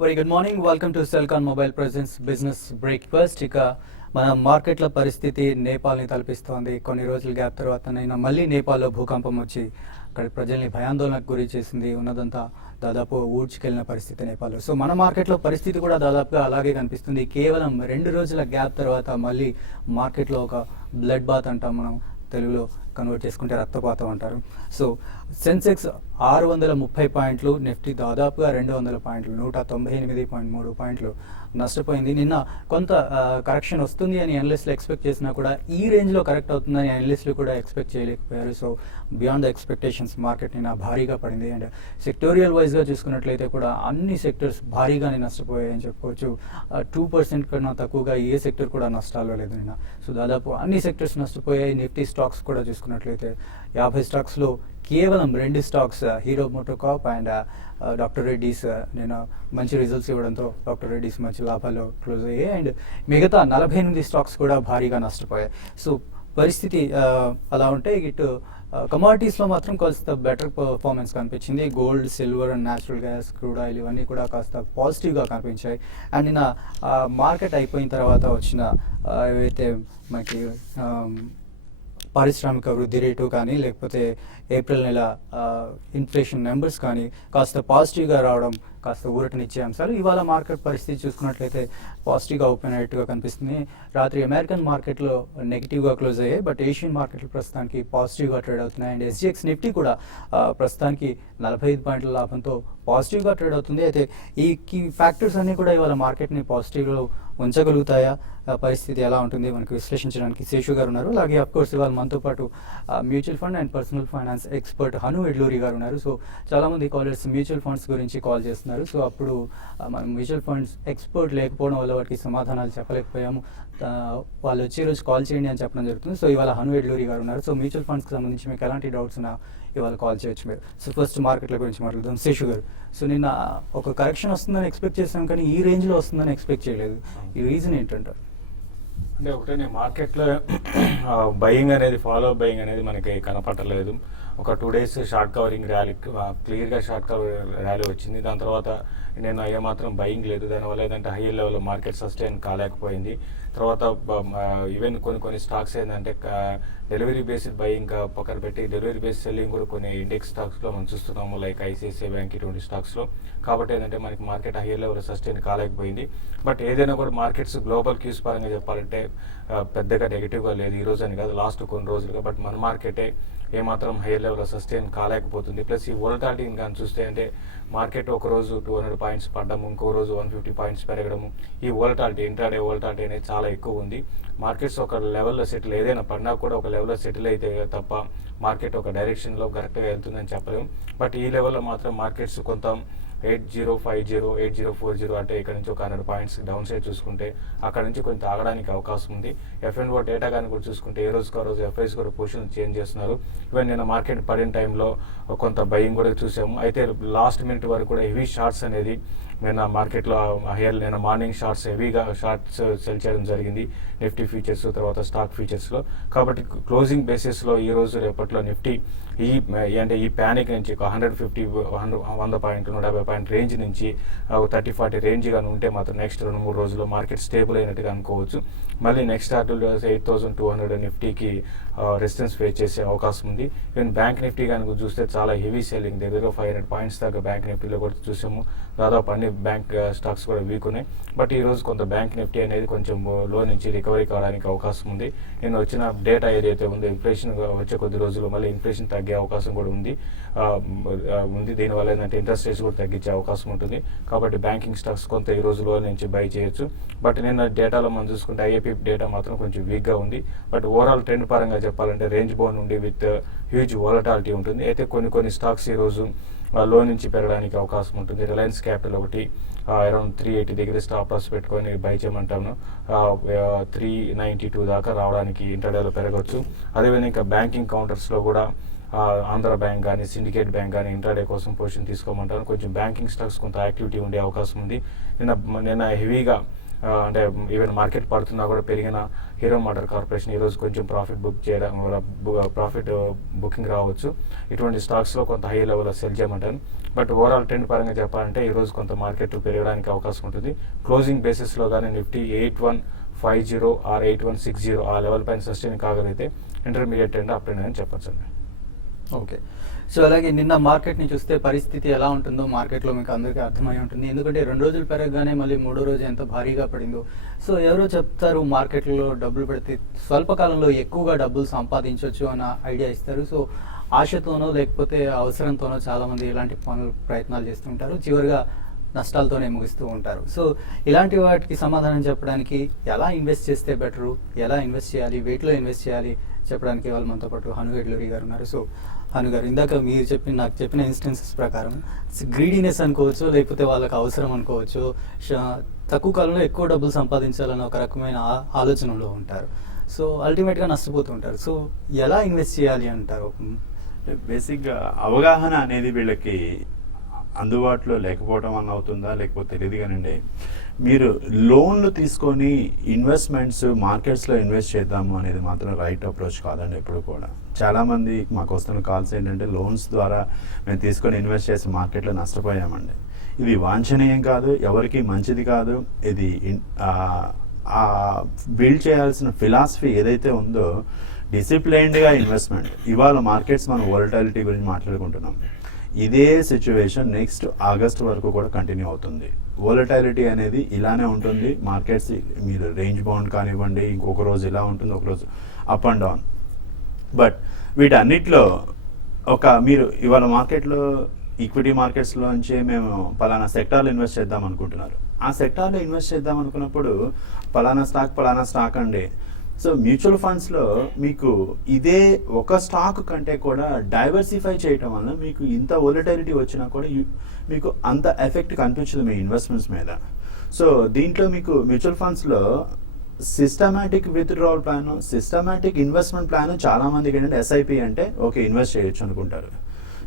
Very good morning. Welcome to Celkon mobile presence business breakfast. ఇక మన మార్కెట్ల పరిస్థితి నేపాల్ని తలపిస్తోంది. కొన్ని రోజుల గ్యాప్ తర్వాత మళ్ళీ నేపాల్లో భూకంపం వచ్చి అక్కడ ప్రజల్ని భయాందోళనకు గురి చేసింది. ఉన్నదంతా దాదాపు ఊడ్చుకెళ్ళిన పరిస్థితి నేపాల్లో. సో మన మార్కెట్లో పరిస్థితి కూడా దాదాపుగా అలాగే కనిపిస్తుంది. కేవలం 2 రోజుల గ్యాప్ తర్వాత మళ్ళీ మార్కెట్లో ఒక బ్లడ్ బాత్ అంటాం మనం, తెలుగులో కన్వర్ట్ చేసుకుంటే రక్తపాతం అంటారు. సో సెన్సెక్స్ 630 పాయింట్లు, నిఫ్టీ దాదాపుగా 200 పాయింట్లు, 198.3 పాయింట్లు నష్టపోయింది. నిన్న కొంత కరెక్షన్ వస్తుంది అని అనలిస్టులు ఎక్స్పెక్ట్ చేసినా కూడా ఈ రేంజ్లో కరెక్ట్ అవుతుందని అనలిస్టులు కూడా ఎక్స్పెక్ట్ చేయలేకపోయారు. So beyond the expectations market నిన్న భారీగా పడింది. అండ్ సెక్టోరియల్ వైజ్గా చూసుకున్నట్లయితే కూడా అన్ని సెక్టర్స్ భారీగానే నష్టపోయాయని చెప్పుకోవచ్చు. 2% కన్నా తక్కువగా ఏ సెక్టర్ కూడా నష్టాల్లో లేదు నిన్న. సో దాదాపు అన్ని సెక్టర్స్ నష్టపోయాయి. నిఫ్టీ స్టాక్స్ కూడా చూసుకున్నట్లయితే 50 స్టాక్స్లో కేవలం 2 stocks, Hero MotoCorp and doctor Reddy's నేను మంచి రిజల్ట్స్ ఇవ్వడంతో డాక్టర్ రెడ్డీస్ మంచి లాభాల్లో క్లోజ్ అయ్యాయి. అండ్ మిగతా 48 స్టాక్స్ కూడా భారీగా నష్టపోయాయి. సో పరిస్థితి అలా ఉంటే ఇటు కమాడిటీస్లో మాత్రం కాస్త బెటర్ పర్ఫార్మెన్స్ కనిపించింది. Gold, silver and natural gas, crude oil ఇవన్నీ కూడా కాస్త పాజిటివ్గా కనిపించాయి. అండ్ నిన్న మార్కెట్ అయిపోయిన తర్వాత వచ్చిన ఏవైతే మనకి పారిశ్రామిక వృద్ధి రేటు కానీ లేకపోతే ఏప్రిల్ నెల ఇన్ఫ్లేషన్ నెంబర్స్ కానీ కాస్త పాజిటివ్గా రావడం కాస్త ఊరటనిచ్చే అంశాలు. ఇవాళ మార్కెట్ పరిస్థితి చూసుకున్నట్లయితే పాజిటివ్గా ఓపెన్ అయ్యేట్టుగా కనిపిస్తుంది. రాత్రి అమెరికన్ మార్కెట్లో నెగిటివ్గా క్లోజ్ అయ్యాయి, బట్ ఏషియన్ మార్కెట్లు ప్రస్తుతానికి పాజిటివ్గా ట్రేడ్ అవుతున్నాయి. అండ్ SGX నిఫ్టీ కూడా ప్రస్తుతానికి 45 పాయింట్ల లాభంతో పాజిటివ్గా ట్రేడ్ అవుతుంది. అయితే ఈ కీ ఫ్యాక్టర్స్ అన్నీ కూడా ఇవాళ మార్కెట్ని పాజిటివ్లో ఉంచగలుగుతాయా, పరిస్థితి ఎలా ఉంటుంది మనకు విశ్లేషించడానికి శేషు గారు ఉన్నారు. అలాగే అఫ్కోర్స్ ఇవాళ మనతో పాటు mutual fund and personal finance expert Hanu Edluri గారు ఉన్నారు. సో చాలామంది కాలర్స్ మ్యూచువల్ ఫండ్స్ గురించి కాల్ చేస్తున్నారు. సో అప్పుడు మనం మ్యూచువల్ ఫండ్స్ ఎక్స్పర్ట్ లేకపోవడం వల్ల వాటికి సమాధానాలు చెప్పలేకపోయాము. వాళ్ళు వచ్చే రోజు కాల్ చేయండి అని చెప్పడం జరుగుతుంది. సో ఇవాళ హను ఎడ్లూరి గారు ఉన్నారు. సో మ్యూచువల్ ఫండ్స్కి సంబంధించి మీకు ఎలాంటి డౌట్స్ ఉన్నా ఇవాళ కాల్ చేయొచ్చు మీరు. సో ఫస్ట్ మార్కెట్ల గురించి మాట్లాడదాం శేషు గారు. సో నిన్న ఒక కరెక్షన్ వస్తుందని ఎక్స్పెక్ట్ చేసాం, కానీ ఈ రేంజ్లో వస్తుందని ఎక్స్పెక్ట్ చేయలేదు. ఈ రీజన్ ఏంటంటారు? అంటే ఒకటే మార్కెట్లో బయింగ్ అనేది, ఫాలో బయింగ్ అనేది మనకి కనపడలేదు. ఒక 2 డేస్ షార్ట్ కవరింగ్ ర్యాలీ, క్లియర్గా షార్ట్ కవర్ ర్యాలీ వచ్చింది. దాని తర్వాత నేను ఏమాత్రం బయింగ్ లేదు. దానివల్ల ఏంటంటే హై లెవెల్లో మార్కెట్ సస్టైన్ కాలేకపోయింది. తర్వాత ఈవెన్ కొన్ని స్టాక్స్ ఏంటంటే డెలివరీ బేస్డ్ బయింగ్ పక్కన పెట్టి డెలివరీ బేస్డ్ సెల్లింగ్ కూడా కొన్ని ఇండెక్స్ స్టాక్స్లో మనం చూస్తున్నాము, లైక్ ఐసిఐసిఐ బ్యాంక్ ఇటువంటి స్టాక్స్లో. కాబట్టి ఏంటంటే మనకి మార్కెట్ హై లెవెల్ సస్టైన్ కాలేకపోయింది. బట్ ఏదైనా కూడా మార్కెట్స్ గ్లోబల్ క్యూస్ పరంగా చెప్పాలంటే పెద్దగా నెగిటివ్గా లేదు, ఈ రోజు అని కాదు, లాస్ట్ కొన్ని రోజులుగా. బట్ మన మార్కెటే ఏమాత్రం హై లెవెల్ సస్టైన్ కాలేకపోతుంది. ప్లస్ ఈ వోలటాలిటీని కానీ చూస్తే అంటే మార్కెట్ ఒక రోజు 200 పాయింట్స్ పడ్డము, ఇంకో రోజు 150 పాయింట్స్ పెరగడము, ఈ వోలటాలిటీ, ఇంట్రాడే వోలటాలిటీ అనేది చాలా ఎక్కువ ఉంది. మార్కెట్స్ ఒక లెవెల్లో సెటిల్, ఏదైనా పడినా కూడా ఒక లెవెల్లో సెటిల్ అయితే తప్ప మార్కెట్ ఒక డైరెక్షన్లో కరెక్ట్గా వెళ్తుందని చెప్పలేము. బట్ ఈ లెవెల్లో మాత్రం మార్కెట్స్ కొంత 8050, 8040 అంటే ఇక్కడ నుంచి ఒక 100 పాయింట్స్ డౌన్ సైడ్ చూసుకుంటే అక్కడ నుంచి కొంచెం ఆగడానికి అవకాశం ఉంది. F&O డేటా కానీ కూడా చూసుకుంటే ఏ రోజుకు ఆ రోజు FIs కూడా పొజిషన్ చేంజ్ చేస్తున్నారు. ఈవెన్ నేను మార్కెట్ పడిన టైంలో కొంత బయింగ్ కూడా చూసాము. అయితే లాస్ట్ మినిట్ వరకు కూడా హెవీ షార్ట్స్ అనేది నిన్న మార్కెట్లో నిన్న మార్నింగ్ హెవీగా షార్ట్స్ సెల్ చేయడం జరిగింది నిఫ్టీ ఫ్యూచర్స్, తర్వాత స్టాక్ ఫ్యూచర్స్లో. కాబట్టి క్లోజింగ్ బేసిస్లో ఈ రోజు రేపట్లో నిఫ్టీ ఈ ప్యానిక్ నుంచి 150, 100 పాయింట్, 150 పాయింట్ రేంజ్ నుంచి 30-40 రేంజ్ కానీ ఉంటే మాత్రం నెక్స్ట్ 2-3 రోజుల్లో మార్కెట్ స్టేబుల్ అయినట్టుగా అనుకోవచ్చు. మళ్ళీ నెక్స్ట్ 8200 నిఫ్టీకి రెసిస్టెన్స్ ఫేస్ చేసే అవకాశం ఉంది. ఈవెన్ బ్యాంక్ నిఫ్టీ కానీ చూస్తే చాలా హెవీ సెల్లింగ్, దగ్గర 500 పాయింట్స్ దాకా బ్యాంక్ నిఫ్టీలో కూడా చూసాము. దాదాపు అన్ని బ్యాంక్ స్టాక్స్ కూడా వీక్ ఉన్నాయి. బట్ ఈ రోజు కొంత బ్యాంక్ నిఫ్టీ అనేది కొంచెం లో నుంచి రికవరీ కావడానికి అవకాశం ఉంది. నేను వచ్చిన డేటా ఏదైతే ఉందో ఇన్ఫ్లేషన్ వచ్చే కొద్ది రోజుల్లో మళ్ళీ ఇన్ఫ్లేషన్ తగ్గే అవకాశం కూడా ఉంది. దీనివల్ల ఏంటంటే ఇంట్రెస్ట్ రేట్స్ కూడా తగ్గించే అవకాశం ఉంటుంది. కాబట్టి బ్యాంకింగ్ స్టాక్స్ కొంత ఈ రోజులో నుంచి బై చేయొచ్చు. బట్ నిన్న డేటాలో మనం చూసుకుంటే ఐఏపీ డేటా మాత్రం కొంచెం వీక్గా ఉంది. బట్ ఓవరాల్ ట్రెండ్ పరంగా చెప్పాలంటే రేంజ్ బౌండ్ ఉండి విత్ హ్యూజ్ వోలటాలిటీ ఉంటుంది. అయితే కొన్ని స్టాక్స్ ఈరోజు లో నుంచి పెరగడానికి అవకాశం ఉంటుంది. రిలయన్స్ క్యాపిటల్ ఒకటి అరౌండ్ 380 దగ్గర స్టాప్ లాస్ పెట్టుకొని బై చేయమంటాను. 392 దాకా రావడానికి ఇంటర్డేలో పెరగవచ్చు. అదేవిధంగా ఇంకా బ్యాంకింగ్ కౌంటర్స్లో కూడా ఆంధ్ర బ్యాంక్ కానీ సిండికేట్ బ్యాంక్ కానీ ఇంట్రాడే కోసం పొజిషన్ తీసుకోమంటాను. కొంచెం బ్యాంకింగ్ స్టాక్స్ కొంత యాక్టివిటీ ఉండే అవకాశం ఉంది. నిన్న హెవీగా అంటే ఈవెన్ మార్కెట్ పడుతున్నా కూడా పెరిగిన హీరో మోటార్ కార్పొరేషన్ ఈరోజు కొంచెం ప్రాఫిట్ బుకింగ్ రావచ్చు. ఇటువంటి స్టాక్స్లో కొంత హై లెవెల్లో సెల్ చేయమంటాను. బట్ ఓవరాల్ ట్రెండ్ పరంగా చెప్పాలంటే ఈరోజు కొంత మార్కెట్ పెరగడానికి అవకాశం ఉంటుంది. క్లోజింగ్ బేసిస్లో కానీ నిఫ్టీ 8150 ఆర్ 8160 ఆ లెవెల్ పైన సస్టైన్ కాగలిగితే ఇంటర్మీడియట్ ట్రెండ్ అప్ ట్రెండ్ అని చెప్పచ్చు అండి. ఓకే. సో అలాగే నిన్న మార్కెట్ని చూస్తే పరిస్థితి ఎలా ఉంటుందో మార్కెట్లో మీకు అందరికీ అర్థమై ఉంటుంది. ఎందుకంటే 2 రోజులు పెరగగానే మళ్ళీ 3వ రోజు ఎంత భారీగా పడిందో. సో ఎవరో చెప్తారు మార్కెట్లో డబ్బులు పెడితే స్వల్పకాలంలో ఎక్కువగా డబ్బులు సంపాదించవచ్చు అన్న ఐడియా ఇస్తారు. సో ఆశతోనో లేకపోతే అవసరంతోనో చాలామంది ఇలాంటి ప్రయత్నాలు చేస్తుంటారు, చివరిగా నష్టాలతోనే ముగిస్తూ ఉంటారు. సో ఇలాంటి వాటికి సమాధానం చెప్పడానికి ఎలా ఇన్వెస్ట్ చేస్తే బెటరు, ఎలా ఇన్వెస్ట్ చేయాలి, వెయిట్లో ఇన్వెస్ట్ చేయాలి చెప్పడానికి వాళ్ళు మనతో పాటు హను ఎడ్లూరి గారు ఉన్నారు. సో హను గారు, ఇందాక మీరు నాకు చెప్పిన ఇన్స్టెన్సెస్ ప్రకారం గ్రీడీనెస్ అనుకోవచ్చు, లేకపోతే వాళ్ళకి అవసరం అనుకోవచ్చు, తక్కువ కాలంలో ఎక్కువ డబ్బులు సంపాదించాలని ఒక రకమైన ఆలోచనలో ఉంటారు. సో అల్టిమేట్గా నష్టపోతుంటారు. సో ఎలా ఇన్వెస్ట్ చేయాలి అంటారు? బేసిక్గా అవగాహన అనేది వీళ్ళకి అందుబాటులో లేకపోవడం వల్ల అవుతుందా లేకపోతే తెలియదు కానండి. మీరు లోన్లు తీసుకొని ఇన్వెస్ట్మెంట్స్ మార్కెట్స్లో ఇన్వెస్ట్ చేద్దాము అనేది మాత్రం రైట్ అప్రోచ్ కాదండి ఎప్పుడు కూడా. చాలామంది మాకు వస్తున్న కాల్స్ ఏంటంటే లోన్స్ ద్వారా మేము తీసుకొని ఇన్వెస్ట్ చేసి మార్కెట్లో నష్టపోయామండి. ఇది వాంఛనీయం కాదు, ఎవరికి మంచిది కాదు. ఇది బిల్డ్ చేయాల్సిన ఫిలాసఫీ ఏదైతే ఉందో డిసిప్లైన్డ్గా ఇన్వెస్ట్మెంట్. ఇవాళ మార్కెట్స్ మనం వోలటాలిటీ గురించి మాట్లాడుకుంటున్నాం. ఇదే సిచ్యువేషన్ నెక్స్ట్ ఆగస్ట్ వరకు కూడా కంటిన్యూ అవుతుంది. వోలటాలిటీ అనేది ఇలానే ఉంటుంది. మార్కెట్స్ మీరు రేంజ్ బౌండ్ కానివ్వండి, ఇంకొక రోజు ఇలా ఉంటుంది, ఒక రోజు అప్ అండ్ డౌన్. బట్ వీటన్నిటిలో మీరు ఇవాళ మార్కెట్లో ఈక్విటీ మార్కెట్స్లోంచి మేము పలానా సెక్టార్లో ఇన్వెస్ట్ చేద్దాం అనుకుంటున్నారు. ఆ సెక్టార్లో ఇన్వెస్ట్ చేద్దాం అనుకున్నప్పుడు పలానా స్టాక్ అండి. సో మ్యూచువల్ ఫండ్స్లో మీకు ఇదే ఒక స్టాక్ కంటే కూడా డైవర్సిఫై చేయటం వల్ల మీకు ఇంత వోలటాలిటీ వచ్చినా కూడా మీకు అంత ఎఫెక్ట్ కనిపించదు మీ ఇన్వెస్ట్మెంట్స్ మీద. సో దీంట్లో మీకు మ్యూచువల్ ఫండ్స్లో systematic withdrawal plan, systematic investment plan చాలామందికి ఏంటంటే ఎస్ఐపి అంటే ఓకే ఇన్వెస్ట్ చేయొచ్చు అనుకుంటారు.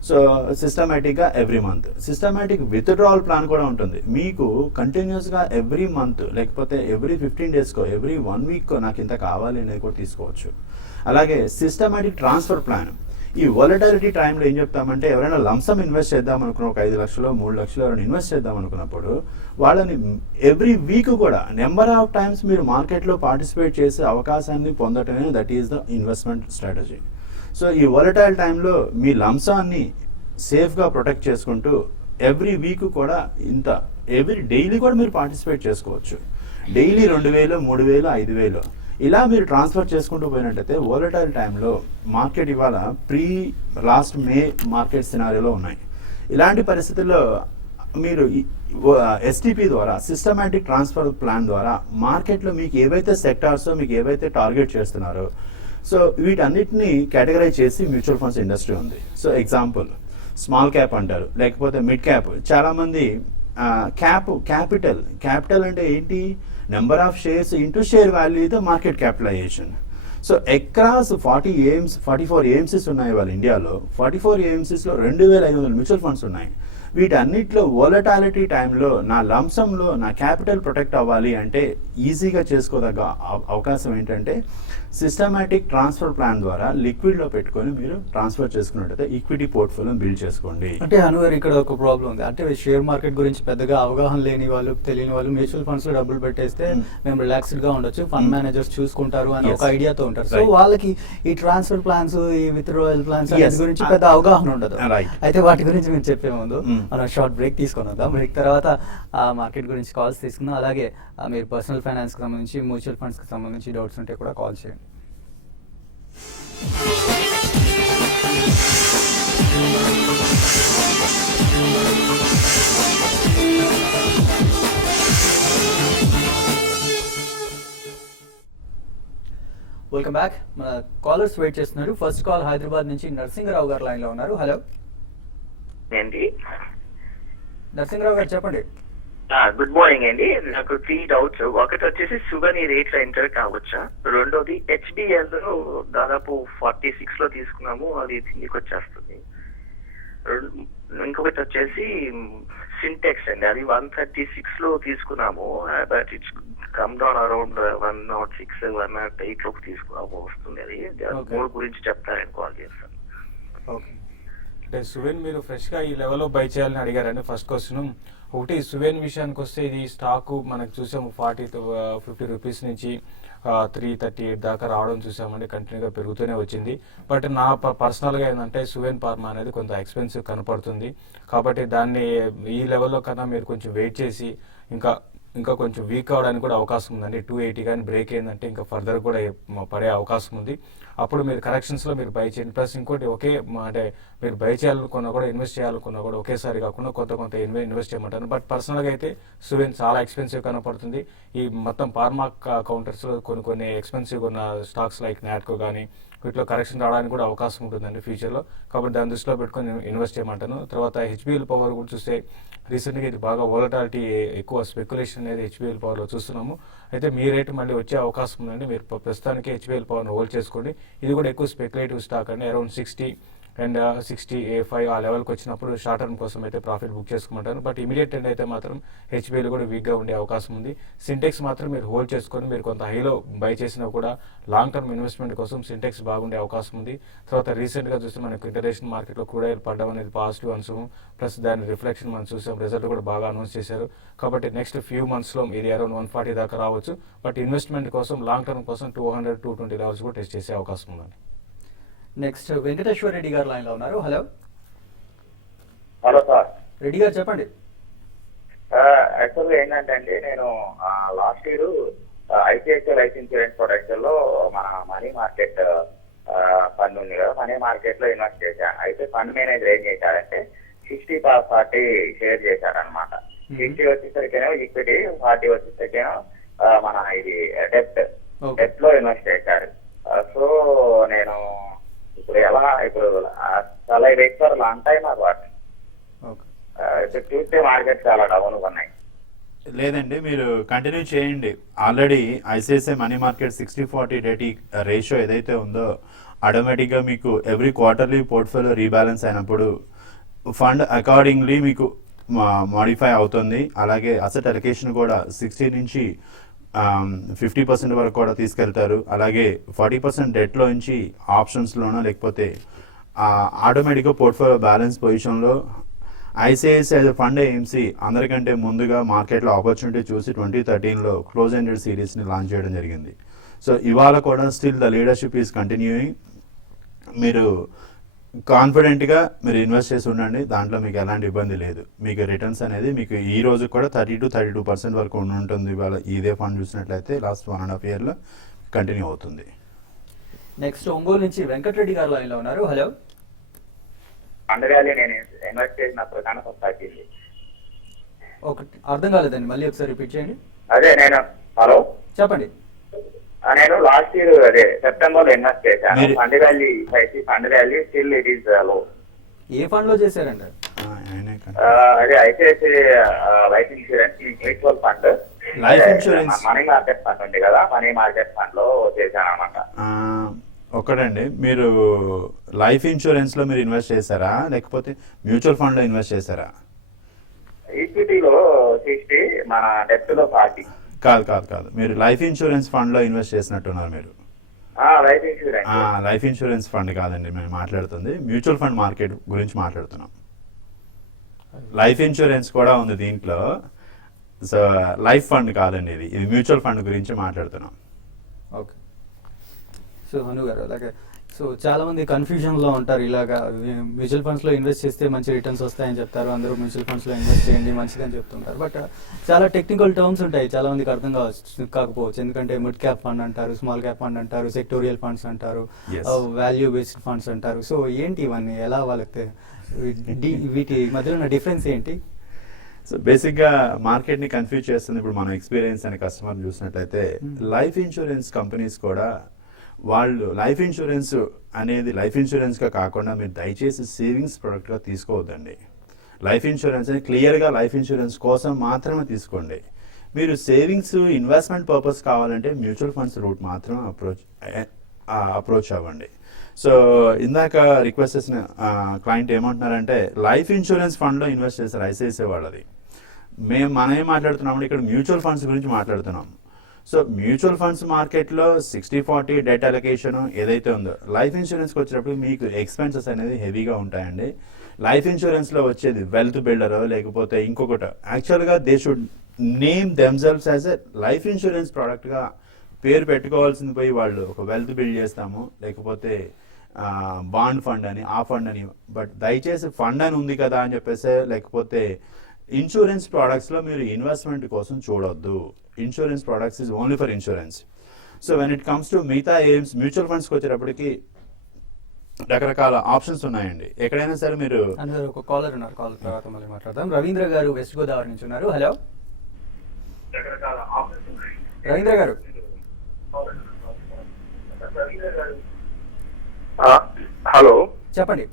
సో సిస్టమేటిక్గా every month systematic withdrawal plan కూడా ఉంటుంది. మీకు కంటిన్యూస్గా ఎవ్రీ మంత్ లేకపోతే ఎవ్రీ 15 డేస్కో ఎవ్రీ 1 వీక్కో నాకు ఇంత కావాలి అనేది కూడా తీసుకోవచ్చు. అలాగే సిస్టమేటిక్ ట్రాన్స్ఫర్ ప్లాన్. ఈ వోలటాలిటీ టైంలో ఏం చెప్తామంటే ఎవరైనా లంసమ్ ఇన్వెస్ట్ చేద్దాం అనుకున్న ఒక 5 లక్షలు 3 లక్షలు ఎవరైనా ఇన్వెస్ట్ చేద్దాం అనుకున్నప్పుడు వాళ్ళని ఎవ్రీ వీక్ కూడా నెంబర్ ఆఫ్ టైమ్స్ మీరు మార్కెట్లో పార్టిసిపేట్ చేసే అవకాశాన్ని పొందటమే that is the investment strategy. So ఈ వోలటైల్ టైంలో మీ లంసాన్ని సేఫ్గా ప్రొటెక్ట్ చేసుకుంటూ ఎవ్రీ వీక్ కూడా డైలీ కూడా మీరు పార్టిసిపేట్ చేసుకోవచ్చు. డైలీ 2000, 3000, 5000 ఇలా మీరు ట్రాన్స్ఫర్ చేసుకుంటూ పోయినట్టయితే వోలటైల్ టైంలో మార్కెట్ ఇవాళ లాస్ట్ మే మార్కెట్ సినారియోలో ఉన్నాయి. ఇలాంటి పరిస్థితుల్లో మీరు ఎస్టీపీ ద్వారా సిస్టమాటిక్ ట్రాన్స్ఫర్ ప్లాన్ ద్వారా మార్కెట్లో మీకు ఏవైతే సెక్టార్సో మీకు ఏవైతే టార్గెట్ చేస్తున్నారో సో వీటన్నిటిని కేటగరైజ్ చేసి మ్యూచువల్ ఫండ్స్ ఇండస్ట్రీ ఉంది. సో ఎగ్జాంపుల్ స్మాల్ క్యాప్ అంటారు, లేకపోతే మిడ్ క్యాప్. చాలామంది క్యాపిటల్ అంటే ఏంటి? Number of shares into share value the market capitalization. So across 44 AMCs ఉన్నాయి వాళ్ళ ఇండియాలో. 44 ఏఎంసీస్లో 2500 మ్యూచువల్ ఫండ్స్ ఉన్నాయి. వీటన్నిటిలో వోలటాలిటీ టైంలో నా లంసంలో నా క్యాపిటల్ ప్రొటెక్ట్ అవ్వాలి అంటే ఈజీగా చేసుకోదగ్గ అవకాశం ఏంటంటే సిస్టమాటిక్ ట్రాన్స్ఫర్ ప్లాన్ ద్వారా లిక్విడ్లో పెట్టుకొని మీరు ట్రాన్స్ఫర్ చేసుకున్నట్టయితే ఈక్విటీ పోర్ట్ఫోలియోని బిల్డ్ చేసుకోండి. అంటే అనుగారు ఇక్కడ ఒక ప్రాబ్లం ఉంది. అంటే షేర్ మార్కెట్ గురించి పెద్దగా అవగాహన లేని వాళ్ళు, తెలియని వాళ్ళు మ్యూచువల్ ఫండ్స్ లో డబ్బులు పెట్టేస్తే మేము రిలాక్స్డ్ గా ఉండొచ్చు, ఫండ్ మేనేజర్స్ చూసుకుంటారు అని ఒక ఐడియాతో ఉంటారు. సో వాళ్ళకి ఈ ట్రాన్స్ఫర్ ప్లాన్స్, ఈ విత్డ్రాయల్ ప్లాన్స్ గురించి పెద్ద అవగాహన ఉండదు. అయితే వాటి గురించి మేము చెప్పే ముందు మనం షార్ట్ బ్రేక్ తీసుకొని వద్దాం. బ్రేక్ తర్వాత మార్కెట్ గురించి కాల్స్ తీసుకుందాం. అలాగే మీరు పర్సనల్ ఫైనాన్స్ కి సంబంధించి, మ్యూచువల్ ఫండ్స్ కి సంబంధించి డౌట్స్ ఉంటే కూడా కాల్ చేయండి. Welcome back. మన కాలర్స్ వెయిట్ చేస్తున్నారు. ఫస్ట్ కాల్ హైదరాబాద్ నుంచి నరసింగరావు గారు లైన్ లో ఉన్నారు. హలో అండి, నరసింగరావు గారు చెప్పండి. గుడ్ మార్నింగ్ అండి. నాకు 3 డౌట్స్. ఒకటి వచ్చేసి సుగని రేట్స్ ఎంటర్ కావచ్చా? రెండోది హెచ్డిఎల్ దాదాపు 46 లో తీసుకున్నాము, అది కిందికి వచ్చేస్తుంది. ఇంకొకటి వచ్చేసి సింటెక్స్ అండి, అది 136 లో తీసుకున్నాము, but it's come down around 106, 108 లోపు వస్తుంది. అది Okay. మూడు గురించి చెప్తారని కాల్ చేస్తాను. ఓకే. అంటే సువెన్ మీరు ఫ్రెష్గా ఈ లెవెల్లో బై చేయాలని అడిగారండి. ఫస్ట్ క్వశ్చన్ ఒకటి, సువెన్ విషయానికి వస్తే ఇది స్టాకు మనకు చూసాము 40 to 50 రూపీస్ నుంచి 338 దాకా రావడం చూసామండి. కంటిన్యూగా పెరుగుతూనే వచ్చింది. బట్ నా పర్సనల్గా ఏంటంటే సువెన్ ఫార్మా అనేది కొంత ఎక్స్పెన్సివ్ కనపడుతుంది. కాబట్టి దాన్ని ఈ లెవెల్లో కన్నా మీరు కొంచెం వెయిట్ చేసి ఇంకా కొంచెం వీక్ అవడానికి కూడా అవకాశం ఉందండి. 280 కానీ బ్రేక్ అయిందంటే ఇంకా ఫర్దర్ కూడా పడే అవకాశం ఉంది. అప్పుడు మీరు కరెక్షన్స్లో మీరు బై చేయండి. ప్లస్ ఇంకోటి అంటే మీరు బై చేయాలనుకున్నా కూడా ఇన్వెస్ట్ చేయాలనుకున్నా కూడా ఒకేసారి కాకుండా కొంత ఇన్వెస్ట్ చేయమంటాను. బట్ పర్సనల్గా అయితే సువెన్ చాలా ఎక్స్పెన్సివ్ కనపడుతుంది. ఈ మొత్తం ఫార్మా కౌంటర్స్లో కొన్ని ఎక్స్పెన్సివ్ ఉన్న స్టాక్స్ లైక్ నాట్కో కానీ వీటిలో కరెక్షన్ రావడానికి కూడా అవకాశం ఉంటుందండి ఫ్యూచర్లో. కాబట్టి దాన్ని దృష్టిలో పెట్టుకొని ఇన్వెస్ట్ చేయమంటాను. తర్వాత హెచ్బిఎల్ పవర్ కూడా చూస్తే రీసెంట్గా ఇది బాగా వోలటాలిటీ, ఎక్కువ స్పెక్యులేషన్ అనేది హెచ్బిఎల్ పవర్లో చూస్తున్నాము. అయితే మీ రేటు మళ్ళీ వచ్చే అవకాశం ఉందండి. మీరు ప్రస్తుతానికి హెచ్బిఎల్ పవర్ను హోల్డ్ చేసుకోండి. ఇది కూడా ఎక్కువ స్పెక్యులేటివ్ స్టాక్ అండి. అరౌండ్ 60 and 65 ఆ లెవెల్కి వచ్చినప్పుడు షార్ట్ టర్మ్ కోసం అయితే ప్రాఫిట్ బుక్ చేసుకోమంటాను. బట్ ఇమీడియట్ ట్రెండ్ అయితే మాత్రం హెచ్బిఎల్ కూడా వీక్గా ఉండే అవకాశం ఉంది. సింటెక్స్ మాత్రం మీరు హోల్డ్ చేసుకొని మీరు కొంత హైలో బై చేసినా కూడా లాంగ్ టర్మ్ ఇన్వెస్ట్మెంట్ కోసం సింటెక్స్ బాగుండే అవకాశం ఉంది. తర్వాత రీసెంట్గా చూస్తే మనకు ఇంటర్నేషనల్ మార్కెట్లో క్రూడ్ ఆయిల్ పడడం అనేది పాజిటివ్ అంశం. ప్లస్ దాని రిఫ్లెక్షన్ మనం చూసాం, రిజల్ట్ కూడా బాగా అనౌన్స్ చేశారు. కాబట్టి నెక్స్ట్ ఫ్యూ మంత్స్లో ఇది అరౌండ్ 140 దాకా రావచ్చు. బట్ ఇన్వెస్ట్మెంట్ కోసం లాంగ్ టర్మ్ కోసం 200, 220 లెవెల్స్ కూడా టెస్ట్ చేసే అవకాశం ఉందండి. నెక్స్ట్ వెంకటేశ్వర రెడ్డి గారు లైన్లో ఉన్నారు. Hello hello sir. రెడ్డి గారు చెప్పండి. యాక్చువల్గా ఏంటంటే అండి, నేను last year ICICI life insurance production లో మన మనీ మార్కెట్ ఫండ్ ఉంది కదా, మనీ మార్కెట్ లో ఇన్వెస్ట్ చేశాను. అయితే ఫండ్ మేనేజర్ ఏం చేశారంటే 60/40 షేర్ చేశారనమాట. 60 వచ్చేసరికేనో ఈక్విటీ, 40 వచ్చేసరికేనో మన ఇది డెప్ట్ లో ఇన్వెస్ట్ చేశారు. సో నేను ఇప్పుడు చాలా వెయిట్ ఫర్ లాంగ్ టైమ్ అన్నమాట. చూస్తే మార్కెట్ చాలా డౌన్ ఉన్నాయి. లేదండి, మీరు కంటిన్యూ చేయండి. Already ICICI money market 60-40 ratio ఏదైతే ఉందో ఆటోమేటిక్గా మీకు ఎవ్రీ క్వార్టర్లీ పోర్ట్ఫోలియో రీబ్యాలెన్స్ అయినప్పుడు ఫండ్ అకార్డింగ్లీ మీకు మాడిఫై అవుతుంది. అలాగే అసెట్ అలొకేషన్ కూడా 60 నుంచి 50% వరకు కూడా తీసుకెళ్తారు. అలాగే 40% డెట్లో నుంచి ఆప్షన్స్లోనో లేకపోతే ఆటోమేటిక్గా పోర్ట్ఫోలియో బ్యాలెన్స్ పొజిషన్లో ఐసిఐసిఐ ఫండ్ ఏఎంసీ అందరికంటే ముందుగా మార్కెట్లో ఆపర్చునిటీ చూసి 2013లో క్లోజ్ ఎండెడ్ సిరీస్ని లాంచ్ చేయడం జరిగింది. సో ఇవాళ కూడా still the leadership is continuing. మీరు కాన్ఫిడెంట్గా మీరు ఇన్వెస్ట్ చేసి ఉండండి. దాంట్లో మీకు ఎలాంటి ఇబ్బంది లేదు. మీకు రిటర్న్స్ అనేది మీకు ఈ రోజు కూడా 30-32% వరకు ఉంటుంది. ఇవాళ ఇదే ఫండ్ చూసినట్లయితే లాస్ట్ 1.5 yearలో కంటిన్యూ అవుతుంది. నెక్స్ట్ ఒంగోలు నుంచి వెంకటరెడ్డి గారు లైన్లో ఉన్నారు. హలో. అందుకని నేను ఇన్వెస్ట్ చేసినప్పుడు కానీ తగ్గింది. ఒకటి అర్థం కాలేదండి, మళ్ళీ ఒకసారి రిపీట్ చేయండి. అదే నేను హలో చెప్పండి. నేను లాస్ట్ ఇయర్ అదే సెప్టెంబర్ లో ఇన్వెస్ట్ చేశాను. Fund value still it is low. A fund లో చేశారండి? అదే ICICI life insurance mutual fund. Life insurance money market fund ఉంది కదా, మనీ మార్కెట్ ఫండ్ లో చేశాను అనమాట. ఒకటండి, మీరు లైఫ్ ఇన్సూరెన్స్ లో మీరు ఇన్వెస్ట్ చేశారా లేకపోతే మ్యూచువల్ ఫండ్ లో ఇన్వెస్ట్ చేశారా? ఈక్విటీలో 60, మన డెప్ట్ లో 40. కాదు, మీరు లైఫ్ ఇన్సూరెన్స్ ఫండ్ లో ఇన్వెస్ట్ చేసినట్టున్నారు మీరు. లైఫ్ ఇన్సూరెన్స్ ఫండ్ కాదండి మేము మాట్లాడుతుంది, మ్యూచువల్ ఫండ్ మార్కెట్ గురించి మాట్లాడుతున్నాం. లైఫ్ ఇన్సూరెన్స్ కూడా ఉంది దీంట్లో. సో లైఫ్ ఫండ్ కాదండి, ఇది మ్యూచువల్ ఫండ్ గురించి మాట్లాడుతున్నాం. ఓకే. సో హను గారు, అలాగే సో చాలా మంది కన్ఫ్యూజన్లో ఉంటారు. ఇలాగా మ్యూచువల్ ఫండ్స్లో ఇన్వెస్ట్ చేస్తే మంచి రిటర్న్స్ వస్తాయని చెప్తారు. అందరూ మ్యూచువల్ ఫండ్స్లో ఇన్వెస్ట్ చేయండి మంచిదని చెప్తుంటారు. బట్ చాలా టెక్నికల్ టర్మ్స్ ఉంటాయి, చాలా మందికి అర్థం కాకపోవచ్చు. ఎందుకంటే మిడ్ క్యాప్ ఫండ్ అంటారు, స్మాల్ క్యాప్ ఫండ్ అంటారు, సెక్టోరియల్ ఫండ్స్ అంటారు, వాల్యూ బేస్డ్ ఫండ్స్ అంటారు. సో ఏంటి ఇవన్నీ, ఎలా వాళ్ళకి వీటి మధ్యలో ఉన్న డిఫరెన్స్ ఏంటి? సో బేసిక్గా మార్కెట్ని కన్ఫ్యూజ్ చేస్తుంది. ఇప్పుడు మనం ఎక్స్పీరియన్స్ అనే కస్టమర్ చూసినట్లయితే లైఫ్ ఇన్సూరెన్స్ కంపెనీస్ కూడా వాళ్ళు లైఫ్ ఇన్సూరెన్స్ అనేది లైఫ్ ఇన్సూరెన్స్గా కాకుండా మీరు దయచేసి సేవింగ్స్ ప్రోడక్ట్గా తీసుకోవద్దండి. లైఫ్ ఇన్సూరెన్స్ అని క్లియర్గా లైఫ్ ఇన్సూరెన్స్ కోసం మాత్రమే తీసుకోండి. మీరు సేవింగ్స్ ఇన్వెస్ట్మెంట్ పర్పస్ కావాలంటే మ్యూచువల్ ఫండ్స్ రూట్ మాత్రం అప్రోచ్ అవ్వండి. సో ఇందాక రిక్వెస్ట్ చేసిన క్లయింట్ ఏమంటున్నారంటే లైఫ్ ఇన్సూరెన్స్ ఫండ్లో ఇన్వెస్ట్ చేస్తారు ఐసిఐసిఐ వాళ్ళది. మనం ఏం మాట్లాడుతున్నామంటే ఇక్కడ మ్యూచువల్ ఫండ్స్ గురించి మాట్లాడుతున్నాం. సో మ్యూచువల్ ఫండ్స్ మార్కెట్లో 60-40 డెట్ అలొకేషన్ ఏదైతే ఉందో, లైఫ్ ఇన్సూరెన్స్కి వచ్చినప్పుడు మీకు ఎక్స్పెన్సెస్ అనేది హెవీగా ఉంటాయండి. లైఫ్ ఇన్సూరెన్స్లో వచ్చేది వెల్త్ బిల్డర్ లేకపోతే ఇంకొకటి, యాక్చువల్గా they should name themselves as a life insurance ప్రోడక్ట్గా పేరు పెట్టుకోవాల్సింది పోయి వాళ్ళు ఒక వెల్త్ బిల్డ్ చేస్తాము, లేకపోతే బాండ్ ఫండ్ అని, ఆ ఫండ్ అని. బట్ దయచేసి ఫండ్ అని ఉంది కదా అని చెప్పేసి, లేకపోతే ఇన్సూరెన్స్ ప్రోడక్ట్స్లో మీరు ఇన్వెస్ట్మెంట్ కోసం చూడొద్దు. Insurance products is only for insurance. So when it comes to మిగతా ఎయిమ్స్, మ్యూచువల్ ఫండ్స్కి వచ్చేటప్పటికి రకరకాల ఆప్షన్స్ ఉన్నాయండి. ఎక్కడైనా సరే మీరు అందరూ ఒక కాలర్ ఉన్నారు, కాల్ తర్వాత మళ్ళీ మాట్లాడదాం. రవీంద్ర గారు వెస్ట్ గోదావరి నుంచి ఉన్నారు. హలో రవీంద్ర గారు. హలో, చెప్పండి.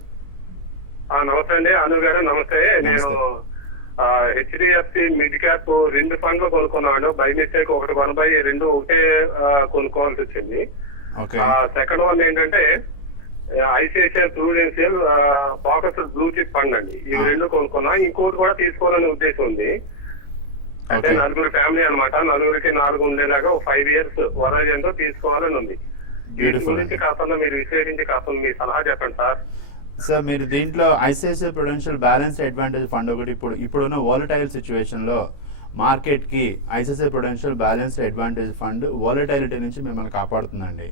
నమస్తే అండి అను గారు. నమస్తే. నేను హెచ్డిఎఫ్సి మిడ్ క్యాప్ 2 ఫండ్లు కొనుక్కున్నాను. బై మిస్టేక్ ఒకటి కొనబై 2 ఒకటే కొనుక్కోవాల్సి వచ్చింది. సెకండ్ వన్ ఏంటంటే ICICI prudential focus blue chip fund అండి. ఇవి 2 కొనుక్కున్నా. ఇంకోటి కూడా తీసుకోవాలనే ఉద్దేశం ఉంది. అంటే 4 ఫ్యామిలీ అనమాట. 4కి 4 ఉండేలాగా 5 years వరాజంతో తీసుకోవాలని ఉంది. వీటి గురించి కాస్త మీరు విశ్లేషించి కాస్త మీ సలహా చెప్పండి సార్. సార్ మీరు దీంట్లో ICICI Prudential balanced advantage fund ఒకటి ఇప్పుడున్న వాలటైల్ సిచ్యువేషన్లో మార్కెట్కి ICICI Prudential balanced advantage fund volatility నుంచి మిమ్మల్ని కాపాడుతుందండి.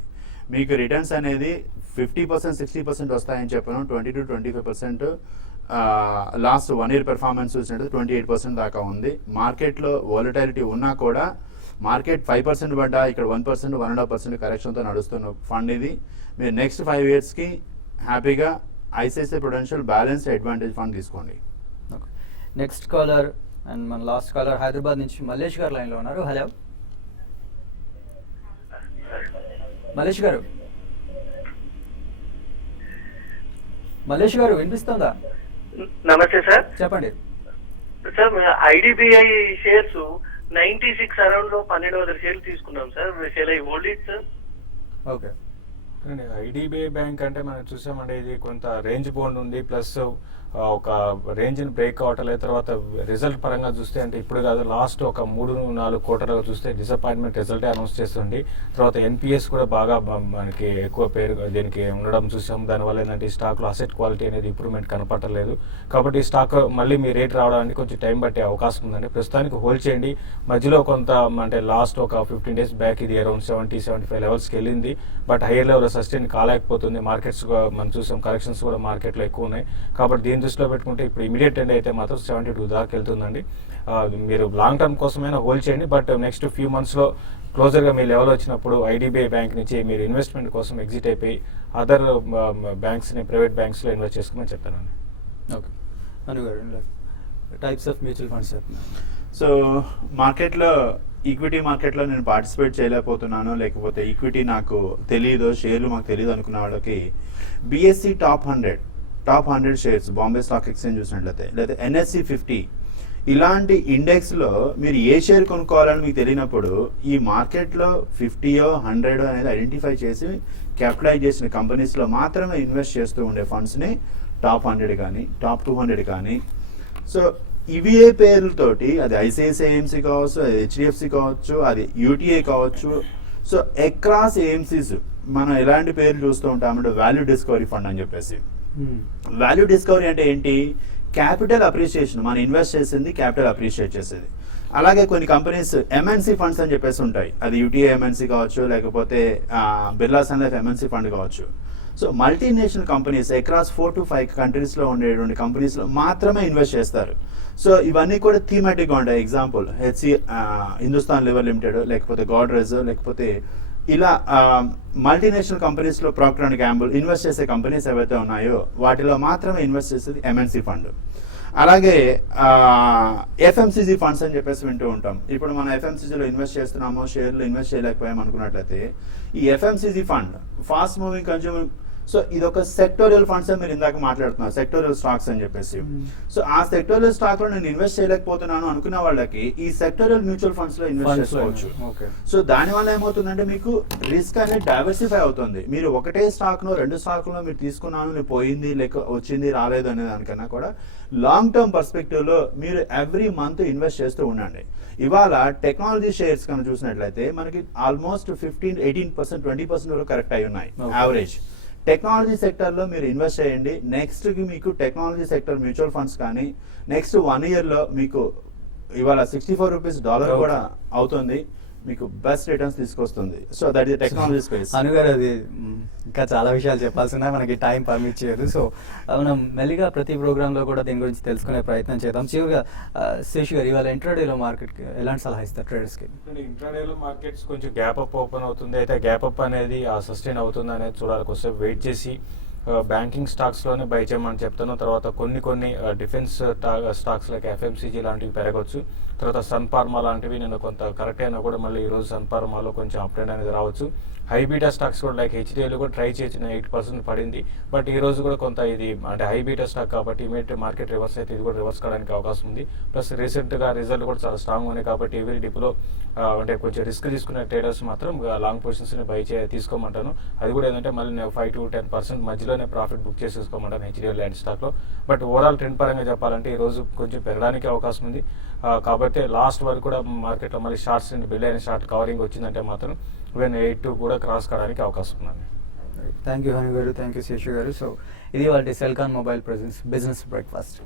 మీకు రిటర్న్స్ అనేది 50%, 60% వస్తాయని చెప్పాను. 20 to 25% లాస్ట్ 1 year పెర్ఫార్మెన్స్ చూసినట్టు 28% దాకా ఉంది. మార్కెట్లో వాలటైలిటీ ఉన్నా కూడా మార్కెట్ 5% పడ్డా ఇక్కడ 1%, 1.5% కరెక్షన్తో నడుస్తున్న ఫండ్ ఇది. మీరు నెక్స్ట్ 5 yearsకి హ్యాపీగా ICICI Prudential balanced advantage fund తీసుకోండి. నెక్స్ట్ కాలర్ అండ్ మన లాస్ట్ కాలర్ హైదరాబాద్ నుంచి మల్లేష్ గారు లైన్లో ఉన్నారు. హలో మల్లేష్ గారు. మల్లేష్ గారు వినిపిస్తుందా? నమస్తే సార్. చెప్పండి సార్, ఐడిబిఐ షేర్స్ 96 అరౌండ్ లో 1200 షేర్లు తీసుకున్నాం sir. Share I hold it sir? Okay. IDBI bank అంటే మనం చూసామంటే ఇది కొంత రేంజ్ బౌండ్ ఉంది, ప్లస్ ఒక రేంజ్ని బ్రేక్ అవటలేదు. తర్వాత రిజల్ట్ పరంగా చూస్తే అంటే ఇప్పుడు కాదు, లాస్ట్ ఒక 3-4 quarterలుగా చూస్తే డిసప్పాయింట్మెంట్ రిజల్టే అనౌన్స్ చేస్తుంది. తర్వాత ఎన్పిఎస్ కూడా బాగా మనకి ఎక్కువ పేరు దీనికి ఉండడం చూసాం. దానివల్ల ఏంటంటే ఈ స్టాక్లో అసెట్ క్వాలిటీ అనేది ఇంప్రూవ్మెంట్ కనపడలేదు. కాబట్టి ఈ స్టాక్ మళ్ళీ మీ రేట్ రావడానికి కొంచెం టైం పట్టే అవకాశం ఉందండి. ప్రస్తుతానికి హోల్డ్ చేయండి. మధ్యలో కొంత అంటే లాస్ట్ ఒక 15 days బ్యాక్ ఇది అరౌండ్ 70-75 లెవెల్స్కి వెళ్ళింది. బట్ హైయర్ లెవెల్ సస్టైన్ కాలేకపోతుంది. మార్కెట్స్ మనం చూసాం, కరెక్షన్స్ కూడా మార్కెట్లో ఎక్కువ ఉన్నాయి. కాబట్టి దీని దృష్టిలో పెట్టుకుంటే ఇప్పుడు ఇమీడియట్ ఎండ్ అయితే మాత్రం 72 దాకా వెళ్తుందండి. మీరు లాంగ్ టర్మ్ కోసమైనా హోల్డ్ చేయండి. బట్ నెక్స్ట్ ఫ్యూ మంత్స్లో క్లోజర్గా మీ లెవెల్ వచ్చినప్పుడు ఐడిబిఐ బ్యాంక్ నుంచి మీరు ఇన్వెస్ట్మెంట్ కోసం ఎగ్జిట్ అయిపోయి అదర్ బ్యాంక్స్ని, ప్రైవేట్ బ్యాంక్స్లో ఇన్వెస్ట్ చేసుకోమని చెప్తానండి. ఓకే అనుగారు, types of mutual funds. So మార్కెట్లో ఈక్విటీ మార్కెట్లో నేను పార్టిసిపేట్ చేయలేకపోతున్నాను, లేకపోతే ఈక్విటీ నాకు తెలియదు, షేర్లు మాకు తెలియదు అనుకున్న వాళ్ళకి BSc top 100 shares Bombay stock exchange చూసినట్లయితే, లేదా ఎన్ఎస్సి 50 ఇలాంటి ఇండెక్స్లో మీరు ఏ షేర్ కొనుక్కోవాలని మీకు తెలియనప్పుడు ఈ మార్కెట్లో 50 100 అనేది ఐడెంటిఫై చేసి క్యాపిటలైజ్ చేసిన కంపెనీస్లో మాత్రమే ఇన్వెస్ట్ చేస్తూ ఉండే ఫండ్స్ని టాప్ 100 కానీ టాప్ 200 కానీ. సో ఇవిఏ పేర్లతోటి అది ఐసిఐసిఐ ఏఎంసీ కావచ్చు, అది హెచ్డిఎఫ్సి కావచ్చు, అది యూటీఐ కావచ్చు. సో అక్రాస్ ఏఎంసీస్ మనం ఎలాంటి పేర్లు చూస్తూ ఉంటామంటే వాల్యూ డిస్కవరీ ఫండ్ అని చెప్పేసి. వాల్యూ డిస్కవరీ అంటే ఏంటి? క్యాపిటల్ అప్రిషియేషన్, మనం ఇన్వెస్ట్ చేసింది క్యాపిటల్ అప్రిషియేట్ చేసేది. అలాగే కొన్ని కంపెనీస్ ఎంఎన్సీ ఫండ్స్ అని చెప్పేసి ఉంటాయి. అది యూటీఐ ఎంఎన్సీ కావచ్చు, లేకపోతే Birla sun life MNC fund కావచ్చు. So multinational companies across 4 to 5 కంట్రీస్లో ఉండేటువంటి కంపెనీస్లో మాత్రమే ఇన్వెస్ట్ చేస్తారు. సో ఇవన్నీ కూడా థీమాటిక్గా ఉంటాయి. ఎగ్జాంపుల్ హిందుస్థాన్ లివర్ లిమిటెడ్, లేకపోతే గోడ్రేజ్, లేకపోతే ఇలా మల్టీనేషనల్ కంపెనీస్లో ప్రాక్టర్ అండ్ గ్యాంబుల్ ఇన్వెస్ట్ చేసే కంపెనీస్ ఏవైతే ఉన్నాయో వాటిలో మాత్రమే ఇన్వెస్ట్ చేసేది ఎంఎన్సీ ఫండ్. అలాగే ఎఫ్ఎంసీజీ ఫండ్స్ అని చెప్పేసి వింటూ ఉంటాం. ఇప్పుడు మనం ఎఫ్ఎంసీజీలో ఇన్వెస్ట్ చేస్తున్నాము, షేర్లో ఇన్వెస్ట్ చేయలేకపోయాం అనుకున్నట్లయితే ఈ FMCG fund fast moving so ఇది ఒక సెక్టోరియల్ ఫండ్స్ మీరు ఇందాక మాట్లాడుతున్నారు, సెక్టోరియల్ స్టాక్స్ అని చెప్పేసి. సో ఆ సెక్టోరియల్ స్టాక్ లో నేను ఇన్వెస్ట్ చేయలేకపోతున్నాను అనుకున్న వాళ్ళకి ఈ సెక్టోరియల్ మ్యూచువల్ ఫండ్స్ లో ఇన్వెస్ట్ చేసుకోవచ్చు. ఓకే. సో దాని వల్ల ఏమవుతుందంటే మీకు రిస్క్ అనేది డైవర్సిఫై అవుతుంది. మీరు ఒకటే స్టాక్ లో 2 స్టాక్ లో మీరు తీసుకున్నాను, నేను పోయింది లేక వచ్చింది రాలేదు అనే దానికన్నా కూడా లాంగ్ టర్మ్ పర్స్పెక్టివ్ లో మీరు ఎవ్రీ మంత్ ఇన్వెస్ట్ చేస్తూ ఉండండి. ఇవాళ టెక్నాలజీ షేర్స్ కనుక చూసినట్లయితే మనకి ఆల్మోస్ట్ 15-18%, 20% వరకు కరెక్ట్ అయి ఉన్నాయి యావరేజ్. టెక్నాలజీ సెక్టర్ లో మీరు ఇన్వెస్ట్ చేయండి. నెక్స్ట్ కి మీకు టెక్నాలజీ సెక్టర్ మ్యూచువల్ ఫండ్స్ కానీ నెక్స్ట్ 1 year లో మీకు ఇవాళ $64 కూడా అవుతుంది, మీకు బెస్ట్ రిటర్న్స్ తీసుకొస్తుంది. So that is technology space. అనుగారు అది ఇంకా చాలా విషయాలు చెప్పాల్సిన మనకి టైం పర్మిట్ చేయదు. సో మనం మెల్లిగా ప్రతి ప్రోగ్రామ్ లో కూడా దీని గురించి తెలుసుకునే ప్రయత్నం చేద్దాం. చివరిగా శేషు గారు, ఇవాళ ఇంట్రాడేలో మార్కెట్కి ఎలాంటి సలహా ఇస్తారు ట్రేడర్స్కి? ఇంట్రాడేలో మార్కెట్స్ కొంచెం గ్యాప్ అప్ ఓపెన్ అవుతుంది. అయితే గ్యాప్ అప్ అనేది సస్టైన్ అవుతుంది అనేది చూడాలి. కొంచెం వెయిట్ చేసి బ్యాంకింగ్ స్టాక్స్లోనే బై చేయమని చెప్తాను. తర్వాత కొన్ని డిఫెన్స్ స్టాక్స్ లైక్ FMCG లాంటివి పెరగవచ్చు. తర్వాత సన్ ఫార్మా లాంటివి నేను కొంత కరెక్ట్ అయినా కూడా మళ్ళీ ఈరోజు సన్ ఫార్మాలో కొంచెం అప్ ట్రెండ్ అనేది రావచ్చు. హై బీటా స్టాక్స్ కూడా లైక్ HDL కూడా ట్రై చేసిన 8% పడింది. బట్ ఈ రోజు కూడా కొంత ఇది అంటే హై బీటా స్టాక్ కాబట్టి ఇమీడియట్ మార్కెట్ రివర్స్ అయితే ఇది కూడా రివర్స్ కావడానికి అవకాశం ఉంది. ప్లస్ రీసెంట్గా రిజల్ట్ కూడా చాలా స్ట్రాంగ్ ఉన్నాయి కాబట్టి ఎవరీ డిప్లో అంటే కొంచెం రిస్క్ తీసుకునే ట్రేడర్స్ మాత్రం లాంగ్ పొజిషన్స్ని తీసుకోమంటాను. అది కూడా ఏంటంటే మళ్ళీ 5-10% మధ్యలోనే ప్రాఫిట్ బుక్ చేసేసుకోమంటాను HDL లాంటి స్టాక్లో. బట్ ఓవరాల్ ట్రెండ్ పరంగా చెప్పాలంటే ఈ రోజు కొంచెం పెరగడానికి అవకాశం ఉంది. కాబట్టి లాస్ట్ వరకు కూడా మార్కెట్లో మళ్ళీ షార్ట్స్ బిల్ అయిన షార్ట్ కవరింగ్ వచ్చిందంటే మాత్రం 8 కూడా క్రాస్ కావడానికి అవకాశం ఉంది. థ్యాంక్ యూ హను గారు, థ్యాంక్ యూ శేషు గారు. సో ఇది వాళ్ళ Celkon mobile presence business breakfast.